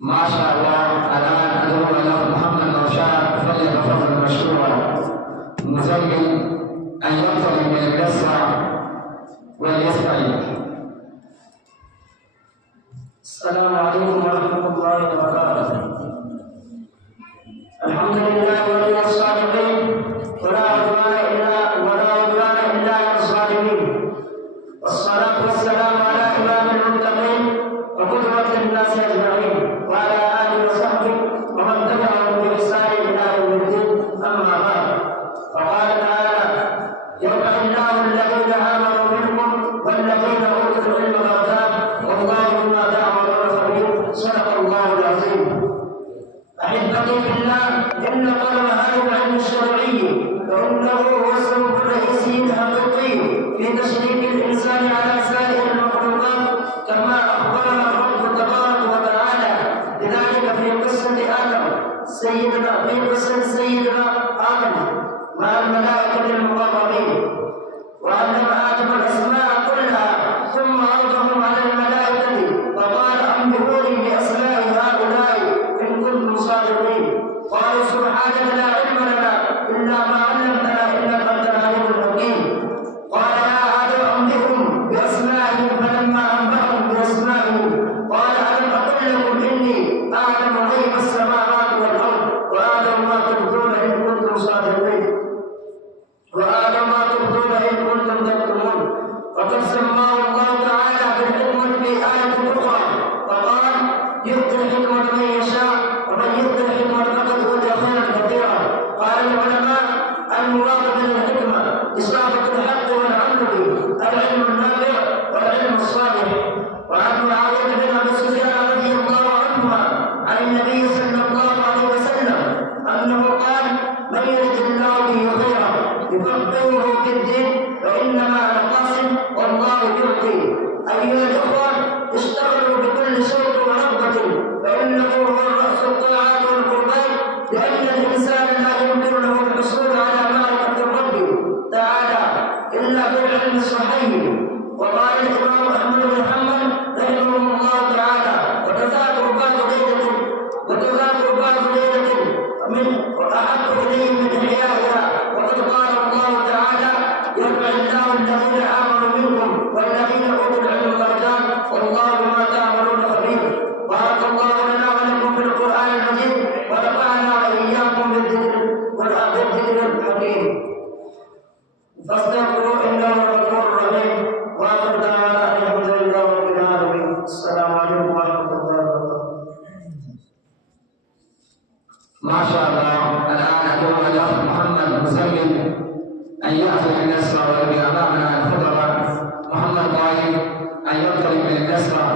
ما شاء الله. الآن أدعو الأخ محمد نوشاد فليتفضل مشكورا مزمل أن يقترب من اليسرى وليستعين. السلام عليكم ورحمة الله وبركاته. الحمد لله ولي الصالحين ولا عدوان إلا على الظالمين، والصلاة والسلام على إمام المتقين وقدوة الناس أجمعين وعلى آله وصحبه ومن تبعهم بإحسان إلى يوم الدين. أما بعد، فقال تعالى: يرفع الله الذين آمنوا منكم والذين أوتوا العلم درجات والله بما تعملون خبير. صدق الله العظيم. أحبتي في الله، إن طلب هذا العلم الشرعي فإنه هو السبب الرئيسي الحقيقي في تشريف الإنسان على سائر المخلوقات، كما أخبرنا الرب تبارك وتعالى بذلك في قصة سيدنا آدم مع الملائكة المقربين، وعلم آدم الأسماء كلها ثم عرضهم على الملائكة فقال: أنبئوني بأسماء هؤلاء إن كنتم صادقين. قالوا: سبحانك لا علم لنا إلا ما علمتنا إنك أنت العليم الحكيم. قال: يا آدم أنبئهم بأسمائهم. فلما أنبأهم بأسمائهم قال: ألم أقل لكم إني أعلم غيب السماوات والأرض وأعلم ما تبدون إن كنتم صادقين تكتمون. وقد سماه الله تعالى بالحكمة في آية أخرى فقال: يؤتي الحكمة من يشاء ومن يؤتي الحكمة فقد أوتي خيرا كثيرا. قال العلماء: المراد بالحكمة إصابة الحق والعمل به، العلم النافع والعلم الصالح. وعن معاوية بن أبي سفيان رضي الله عنهما عن النبي صلى الله عليه وسلم أنه قال: من يرد الله به خيرا يفقهه في الدين فإنما أنا قاسم والله يعطي. أيها الإخوة، اشتغلوا بكل شوق ورغبة فإنه هو رأس الطاعات والقربات، لأن الإنسان لا يمكن له الحصول على معرفة الرب تعالى إلا بالعلم الصحيح. وقال الإمام أحمد بن حنبل رحمه الله تعالى: وتذاكر بعض ليلة من وأحب إليه من إحيائها. وقد قال الله تعالى: يرفع الله الذين آمنوا منكم والذين أوتوا العلم درجات والله بما تعملون خبير. بارك الله لنا ولكم في القرآن المجيد ونفعنا وإياكم بالذكر الحكيم. فاستغفروا إنه هو الغفور الرحيم. وآخر دعوانا أن الحمد لله رب العالمين. السلام عليكم ورحمة الله وبركاته. ما شاء الله. الآن أدعو الأخ محمد مزمل أن يأخذ النسرة، والذي أمامنا الخطبة محمد طايب أن يقترب من النسرة